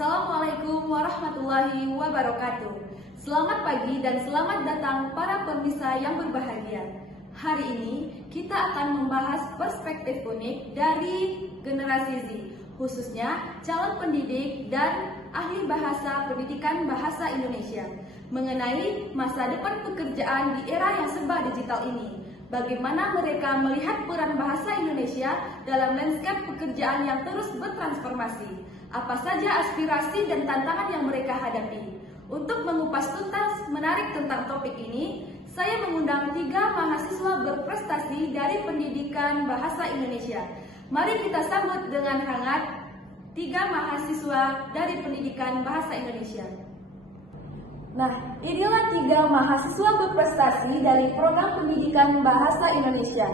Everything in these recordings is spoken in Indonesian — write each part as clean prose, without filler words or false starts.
Assalamualaikum warahmatullahi wabarakatuh. Selamat pagi dan selamat datang para pemirsa yang berbahagia. Hari ini kita akan membahas perspektif unik dari generasi Z, khususnya calon pendidik dan ahli bahasa pendidikan bahasa Indonesia, mengenai masa depan pekerjaan di era yang serba digital ini. Bagaimana mereka melihat peran bahasa Indonesia dalam landscape pekerjaan yang terus bertransformasi? Apa saja aspirasi dan tantangan yang mereka hadapi? Untuk mengupas tuntas menarik tentang topik ini, saya mengundang 3 mahasiswa berprestasi dari pendidikan bahasa Indonesia. Mari kita sambut dengan hangat 3 mahasiswa dari pendidikan bahasa Indonesia. Nah, inilah 3 mahasiswa berprestasi dari program pendidikan bahasa Indonesia.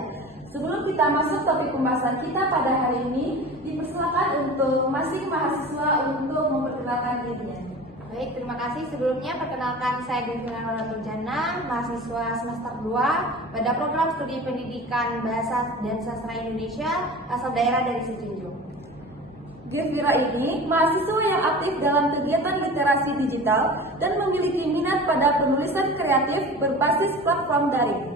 Sebelum kita masuk topik pembahasan kita pada hari ini, dipersilakan untuk masing mahasiswa untuk memperkenalkan dirinya. Baik, terima kasih. Sebelumnya perkenalkan saya Devina Nurjana, mahasiswa semester 2 pada program studi pendidikan bahasa dan sastra Indonesia asal daerah dari Sijunjung. Gevira ini mahasiswa yang aktif dalam kegiatan literasi digital dan memiliki minat pada penulisan kreatif berbasis platform daring.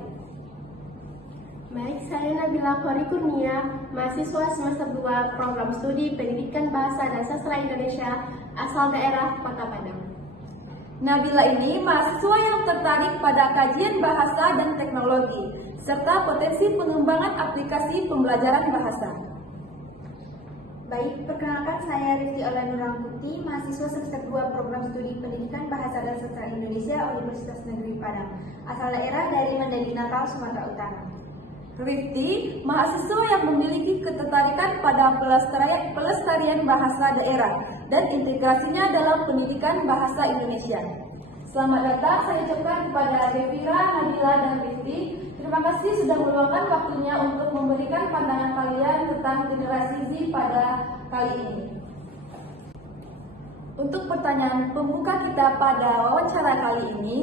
Baik, saya Nabila Khori Kurnia, mahasiswa semester 2 program studi pendidikan bahasa dan sastra Indonesia asal daerah Kota Padang. Nabila ini mahasiswa yang tertarik pada kajian bahasa dan teknologi, serta potensi pengembangan aplikasi pembelajaran bahasa. Baik, perkenalkan saya Rifti Olani Rangkuti, mahasiswa semester 2 program studi pendidikan bahasa dan sastra Indonesia Universitas Negeri Padang, asal daerah dari Mandailing Natal, Sumatera Utara. Rifti, mahasiswa yang memiliki ketertarikan pada pelestarian bahasa daerah dan integrasinya dalam pendidikan bahasa Indonesia. Selamat datang saya ucapkan kepada Gevira, Nabila, dan Rifti. Terima kasih sudah meluangkan waktunya untuk memberikan pandangan kalian tentang generasi Z pada kali ini. Untuk pertanyaan pembuka kita pada wawancara kali ini,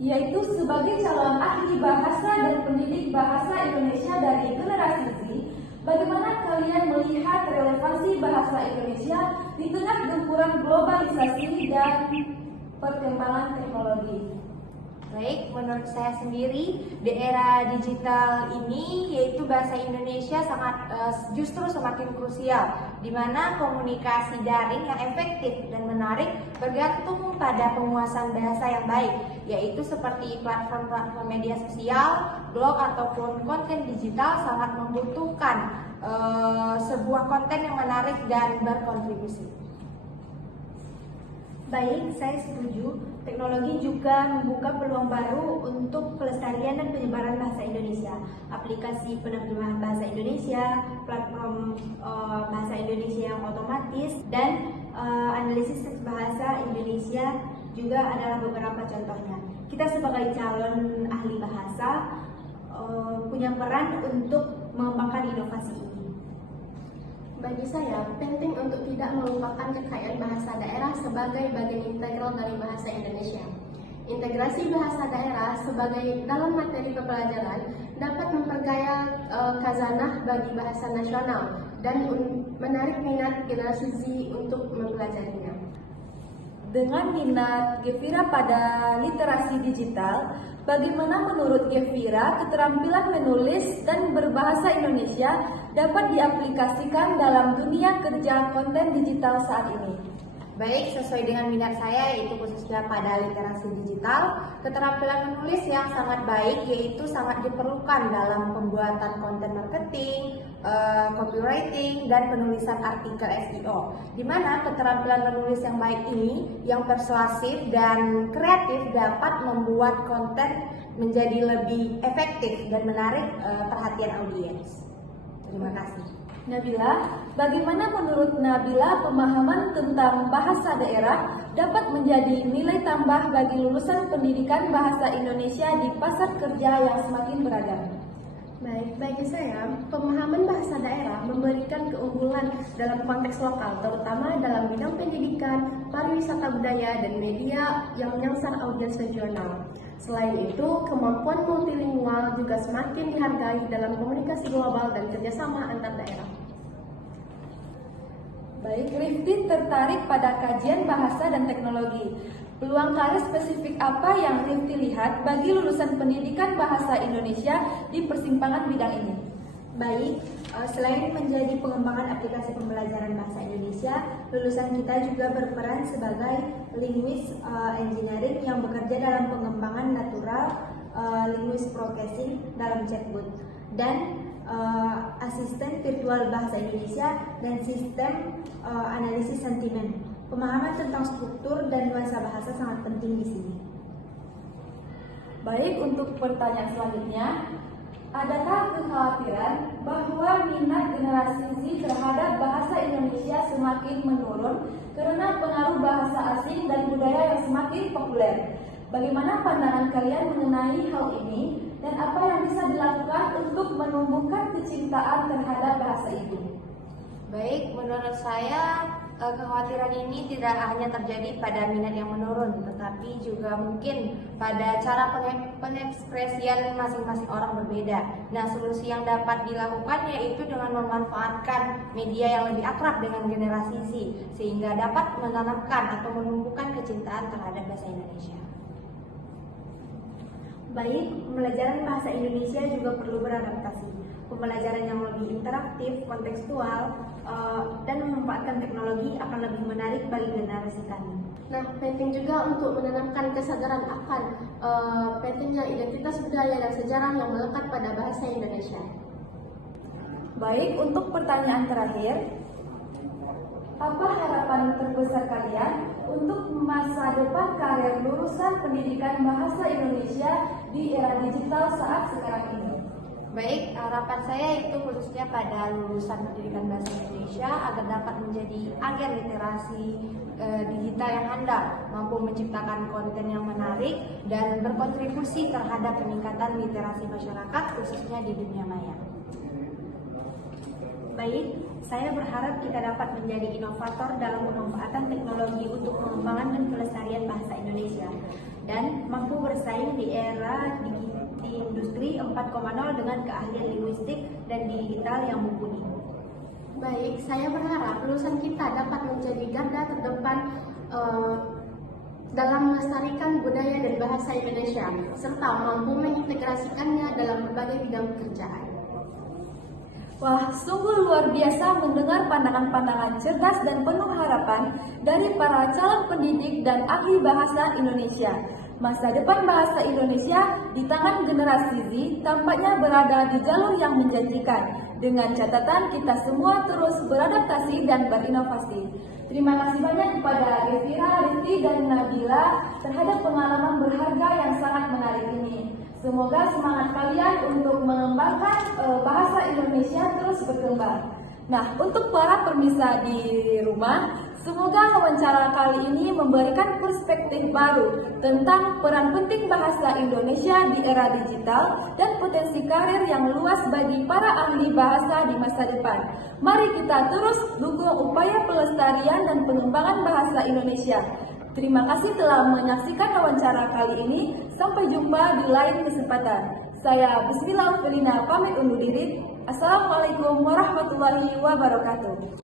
yaitu sebagai calon ahli bahasa dan pendidik bahasa Indonesia dari generasi Z, bagaimana kalian melihat relevansi bahasa Indonesia di tengah gempuran globalisasi dan perkembangan teknologi? Baik, menurut saya sendiri di era digital ini yaitu bahasa Indonesia justru semakin krusial, di mana komunikasi daring yang efektif dan menarik bergantung pada penguasaan bahasa yang baik, yaitu seperti platform media sosial, blog ataupun konten digital sangat membutuhkan sebuah konten yang menarik dan berkontribusi. Baik, saya setuju. Teknologi juga membuka peluang baru untuk pelestarian dan penyebaran bahasa Indonesia. Aplikasi penerjemahan bahasa Indonesia, platform bahasa Indonesia yang otomatis, dan analisis teks bahasa Indonesia juga adalah beberapa contohnya. Kita sebagai calon ahli bahasa punya peran untuk mengembangkan inovasi ini. Bagi saya, penting untuk tidak melupakan kekayaan bahasa daerah sebagai bagian integral dari bahasa Indonesia. Integrasi bahasa daerah sebagai dalam materi pembelajaran dapat memperkaya khazanah bagi bahasa nasional dan menarik minat generasi Z untuk mempelajarinya. Dengan minat Gevira pada literasi digital, bagaimana menurut Gevira keterampilan menulis dan berbahasa Indonesia dapat diaplikasikan dalam dunia kerja konten digital saat ini? Baik, sesuai dengan minat saya yaitu khususnya pada literasi digital, keterampilan menulis yang sangat baik yaitu sangat diperlukan dalam pembuatan konten marketing, copywriting, dan penulisan artikel SEO. Di mana keterampilan menulis yang baik ini, yang persuasif dan kreatif dapat membuat konten menjadi lebih efektif dan menarik perhatian audiens. Terima kasih. Nabila, bagaimana menurut Nabila pemahaman tentang bahasa daerah dapat menjadi nilai tambah bagi lulusan pendidikan bahasa Indonesia di pasar kerja yang semakin beragam? Baik, bagi saya, pemahaman bahasa daerah memberikan keunggulan dalam konteks lokal, terutama dalam bidang pendidikan, pariwisata budaya, dan media yang menyangsar audiens regional. Selain itu, kemampuan multilingual juga semakin dihargai dalam komunikasi global dan kerjasama antar daerah. Baik, Rifti tertarik pada kajian bahasa dan teknologi. Peluang karir spesifik apa yang Rifti lihat bagi lulusan pendidikan bahasa Indonesia di persimpangan bidang ini? Baik, selain menjadi pengembangan aplikasi pembelajaran bahasa Indonesia, lulusan kita juga berperan sebagai linguist engineering yang bekerja dalam pengembangan natural linguist processing dalam chatbot dan asisten virtual bahasa Indonesia dan sistem analisis sentimen. Pemahaman tentang struktur dan nuansa bahasa sangat penting di sini. Baik, untuk pertanyaan selanjutnya, adakah kekhawatiran bahwa minat generasi Z terhadap bahasa Indonesia semakin menurun karena pengaruh bahasa asing dan budaya yang semakin populer? Bagaimana pandangan kalian mengenai hal ini dan apa yang bisa dilakukan untuk menumbuhkan kecintaan terhadap bahasa itu? Baik, menurut saya kekhawatiran ini tidak hanya terjadi pada minat yang menurun, tetapi juga mungkin pada cara pengekspresian masing-masing orang berbeda. Nah, solusi yang dapat dilakukan yaitu dengan memanfaatkan media yang lebih akrab dengan generasi Z, sehingga dapat menanamkan atau menumbuhkan kecintaan terhadap bahasa Indonesia. Baik, pembelajaran bahasa Indonesia juga perlu beradaptasi. Pembelajaran yang lebih interaktif, kontekstual, dan memanfaatkan teknologi akan lebih menarik bagi generasi kami. Nah, penting juga untuk menanamkan kesadaran akan pentingnya identitas budaya dan sejarah yang melekat pada bahasa Indonesia. Baik, untuk pertanyaan terakhir, apa harapan terbesar kalian untuk masa depan karir lulusan pendidikan bahasa Indonesia di era digital saat sekarang ini? Baik, harapan saya itu khususnya pada lulusan pendidikan bahasa Indonesia agar dapat menjadi agen literasi digital yang handal, mampu menciptakan konten yang menarik dan berkontribusi terhadap peningkatan literasi masyarakat khususnya di dunia maya. Baik, saya berharap kita dapat menjadi inovator dalam pemanfaatan teknologi untuk pengembangan dan pelestarian bahasa Indonesia dan mampu bersaing di era di industri 4.0 dengan keahlian linguistik dan digital yang mumpuni. Baik, saya berharap lulusan kita dapat menjadi garda terdepan dalam melestarikan budaya dan bahasa Indonesia serta mampu mengintegrasikannya dalam berbagai bidang pekerjaan. Wah, sungguh luar biasa mendengar pandangan-pandangan cerdas dan penuh harapan dari para calon pendidik dan ahli bahasa Indonesia. Masa depan bahasa Indonesia di tangan generasi Z tampaknya berada di jalur yang menjanjikan. Dengan catatan kita semua terus beradaptasi dan berinovasi. Terima kasih banyak kepada Devira, Rifti, dan Nabila terhadap pengalaman berharga yang sangat menarik ini. Semoga semangat kalian untuk mengembangkan bahasa Indonesia terus berkembang. Nah, untuk para pemirsa di rumah, semoga wawancara kali ini memberikan perspektif baru tentang peran penting bahasa Indonesia di era digital dan potensi karir yang luas bagi para ahli bahasa di masa depan. Mari kita terus dukung upaya pelestarian dan pengembangan bahasa Indonesia. Terima kasih telah menyaksikan wawancara kali ini. Sampai jumpa di lain kesempatan. Saya Bismillah Felina pamit undur diri. Assalamualaikum warahmatullahi wabarakatuh.